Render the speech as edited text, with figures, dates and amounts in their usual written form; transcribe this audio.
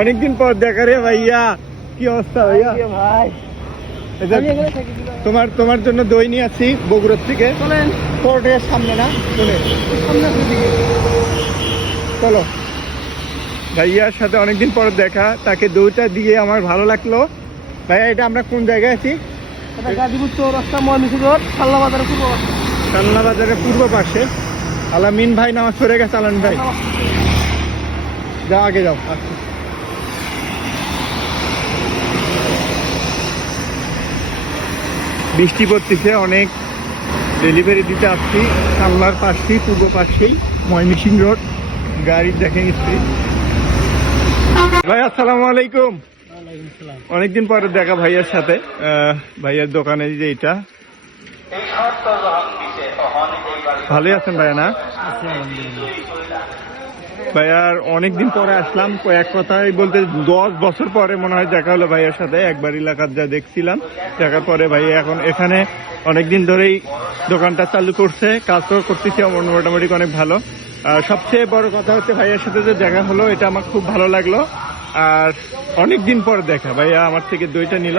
অনেকদিন পর দেখা রে ভাইয়া, কি অবস্থা ভাইয়া? ভাই তোমার জন্য দই নিয়ে আসছি বগুড়ার থেকে। চলেন কোর্টের সামনে না শুনে চলো। ভাইয়ার সাথে অনেকদিন পর দেখা, তাকে দইটা দিয়ে আমার ভালো লাগলো। ভাইয়া এটা আমরা কোন জায়গায় আছি? গাজীপুর চৌরাস্তা ময়মনসিংহ রোড সাল্লা বাজারের পূর্ব পাশে। কালনা বাজারের পূর্ব পাশে। আলামিন ভাই নামাজ পড়ে গেছে। আলামিন ভাই যাও, আগে যাও। আচ্ছা, বৃষ্টি পড়তেছে অনেক, ডেলিভারি দিতে আসছি কালনার পাশেই, পূর্ব পাশেই ময়মনসিংহ রোড। গাড়ির দেখেন স্ত্রী। ভাই আসসালামু আলাইকুম। অনেকদিন পরে দেখা ভাইয়ার সাথে। ভাইয়ার দোকানে যে এটা, ভালোই আছেন ভাইয়া না? ভাইয়ার অনেকদিন পরে আসলাম, এক কথাই বলতে 10 বছর পরে মনে হয় দেখা হলো ভাইয়ার সাথে। একবার এলাকার যা দেখছিলাম, দেখার পরে ভাইয়া এখন এখানে অনেকদিন ধরেই দোকানটা চালু করছে, কাজও করতেছে মোটামুটি অনেক ভালো। সবচেয়ে বড় কথা হচ্ছে ভাইয়ার সাথে যে দেখা হলো, এটা আমার খুব ভালো লাগলো। আর অনেকদিন পর দেখা, ভাইয়া আমার থেকে দইটা নিল।